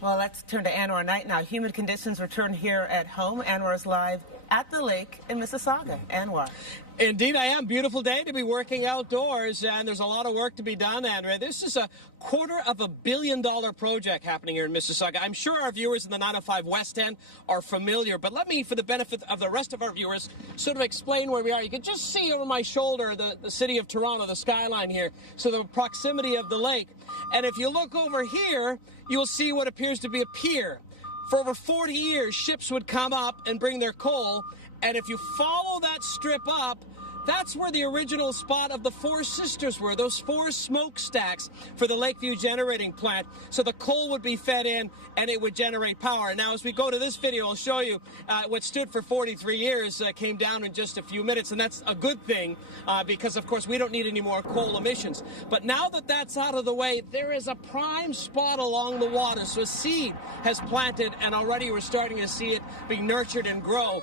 Well, let's turn to Anwar Knight now. Humid conditions return here at home. Anwar is live at the lake in Mississauga. Anwar. Indeed, I am. Beautiful day to be working outdoors, and there's a lot of work to be done, Andrea. This is a $250 million project happening here in Mississauga. I'm sure our viewers in the 905 West End are familiar, but let me, for the benefit of the rest of our viewers, sort of explain where we are. You can just see over my shoulder the city of Toronto, the skyline here, so the proximity of the lake. And if you look over here, you'll see what appears to be a pier. For over 40 years, ships would come up and bring their coal, and if you follow that strip up, that's where the original spot of the Four Sisters were, those four smokestacks for the Lakeview generating plant. So the coal would be fed in and it would generate power. Now, as we go to this video, I'll show you what stood for 43 years came down in just a few minutes. And that's a good thing because, of course, we don't need any more coal emissions. But now that that's out of the way, there is a prime spot along the water. So a seed has planted and already we're starting to see it being nurtured and grow.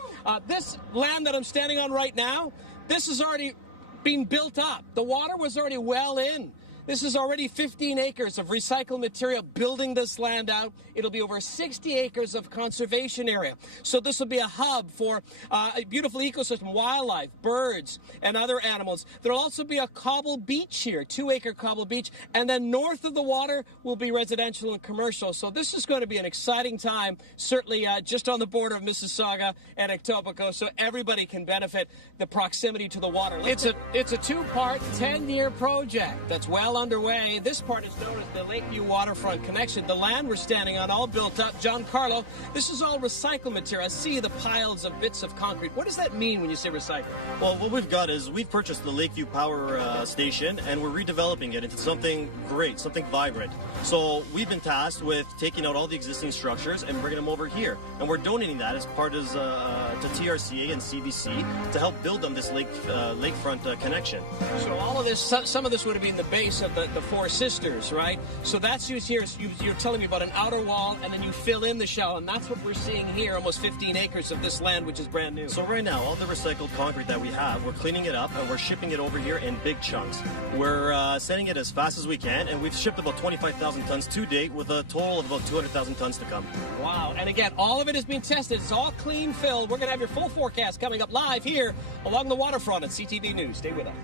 This land that I'm standing on right now, this is already being built up. The water was already well in. This is already 15 acres of recycled material building this land out. It'll be over 60 acres of conservation area. So this will be a hub for a beautiful ecosystem, wildlife, birds, and other animals. There'll also be a cobble beach here, 2-acre cobble beach. And then north of the water will be residential and commercial. So this is going to be an exciting time, certainly just on the border of Mississauga and Etobicoke, so everybody can benefit the proximity to the water. It's a two-part, 10-year project that's well underway. This part is known as the Lakeview Waterfront Connection. The land we're standing on, all built up. John Carlo, this is all recycled material. I see the piles of bits of concrete. What does that mean when you say recycled? Well, what we've got is we've purchased the Lakeview Power Station, and we're redeveloping it into something great, something vibrant. So we've been tasked with taking out all the existing structures and bringing them over here. And we're donating that as part of to TRCA and CBC to help build them this lakefront connection. So all of this, some of this would have been the base of the Four Sisters, right? So that's used here. You're telling me about an outer wall, and then you fill in the shell, and that's what we're seeing here, almost 15 acres of this land, which is brand new. So right now, all the recycled concrete that we have, we're cleaning it up, and we're shipping it over here in big chunks. We're sending it as fast as we can, and we've shipped about 25,000 tons to date, with a total of about 200,000 tons to come. Wow. And again, all of it is being tested. It's all clean filled. We're going to have your full forecast coming up live here along the waterfront at CTV News. Stay with us.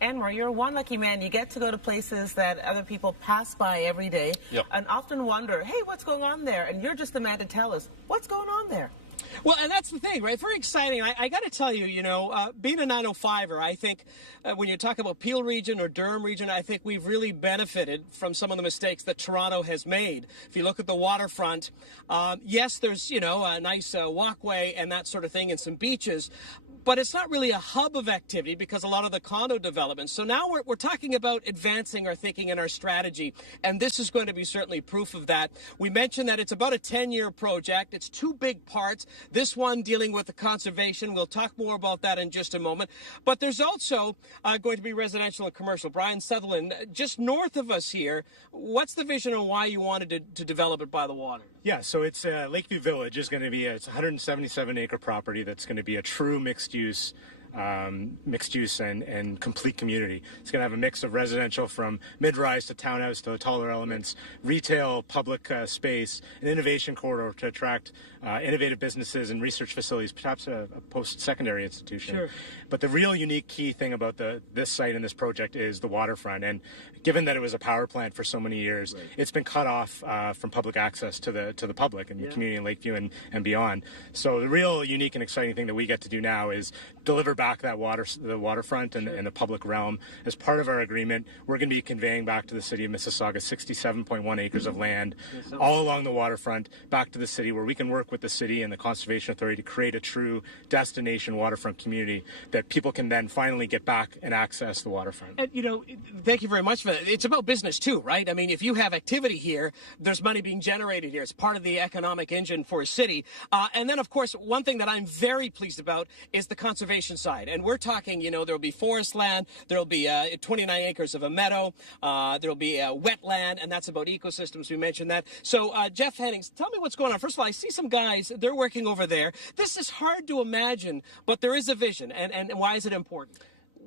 Anwar, you're one lucky man. You get to go to places that other people pass by every day and often wonder, hey, what's going on there? And you're just the man to tell us what's going on there. Well, and that's the thing, right? Very exciting. I got to tell you, being a 905er, I think when you talk about Peel region or Durham region, I think we've really benefited from some of the mistakes that Toronto has made. If you look at the waterfront, yes, there's, a nice walkway and that sort of thing and some beaches, but it's not really a hub of activity because a lot of the condo developments. So now we're talking about advancing our thinking and our strategy, and this is going to be certainly proof of that. We mentioned that it's about a 10-year project. It's two big parts. This one dealing with the conservation. We'll talk more about that in just a moment. But there's also going to be residential and commercial. Brian Sutherland, just north of us here, what's the vision on why you wanted to develop it by the water? Yeah, so it's Lakeview Village is going to be it's a 177-acre property that's going to be a true mixed use and complete community. It's going to have a mix of residential from mid-rise to townhouse to taller elements, retail, public space, an innovation corridor to attract innovative businesses and research facilities, perhaps a post-secondary institution. Sure. But the real unique key thing about this site and this project is the waterfront. And given that it was a power plant for so many years, it's been cut off from public access to the public and the community in Lakeview and beyond. So the real unique and exciting thing that we get to do now is deliver back the waterfront and the public realm. As part of our agreement, we're going to be conveying back to the city of Mississauga 67.1 acres of land all along the waterfront back to the city, where we can work with the city and the Conservation Authority to create a true destination waterfront community that people can then finally get back and access the waterfront. And, thank you very much for that. It's about business too, right? I mean, if you have activity here, there's money being generated here. It's part of the economic engine for a city. And then, of course, one thing that I'm very pleased about is the conservation side. And we're talking, there'll be forest land, there'll be 29 acres of a meadow, there'll be a wetland, and that's about ecosystems. We mentioned that. So, Jeff Hennings, tell me what's going on. First of all, I see some guys, they're working over there. This is hard to imagine, but there is a vision. And why is it important?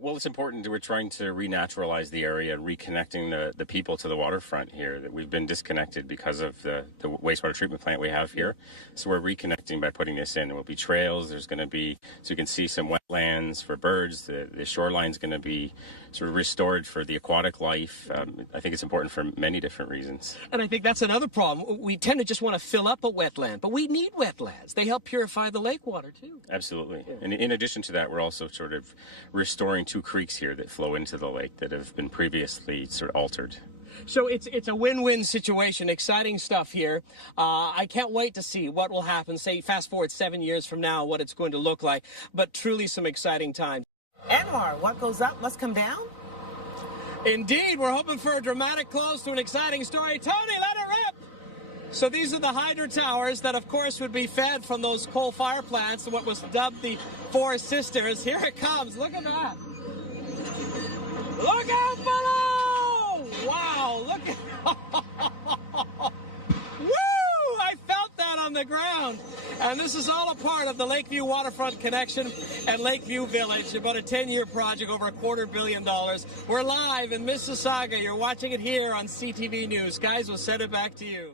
Well, it's important. We're trying to renaturalize the area and reconnecting the people to the waterfront here. That we've been disconnected because of the wastewater treatment plant we have here. So we're reconnecting by putting this in. There will be trails. There's going to be, so you can see some wetlands for birds. The shoreline's going to be sort of restored for the aquatic life. I think it's important for many different reasons. And I think that's another problem. We tend to just want to fill up a wetland, but we need wetlands. They help purify the lake water too. Absolutely. And in addition to that, we're also sort of restoring 2 creeks here that flow into the lake that have been previously sort of altered. So it's a win-win situation. Exciting stuff here. I can't wait to see what will happen, say, fast forward 7 years from now, what it's going to look like. But truly some exciting times. Anwar, what goes up must come down? Indeed, we're hoping for a dramatic close to an exciting story. Tony, let it rip! So these are the hydro towers that, of course, would be fed from those coal fire plants, what was dubbed the Four Sisters. Here it comes. Look at that. Look out below! Wow, look at... Woo! I felt that on the ground. And this is all a part of the Lakeview Waterfront Connection and Lakeview Village, about a 10-year project, over $250 million. We're live in Mississauga. You're watching it here on CTV News. Guys, we'll send it back to you.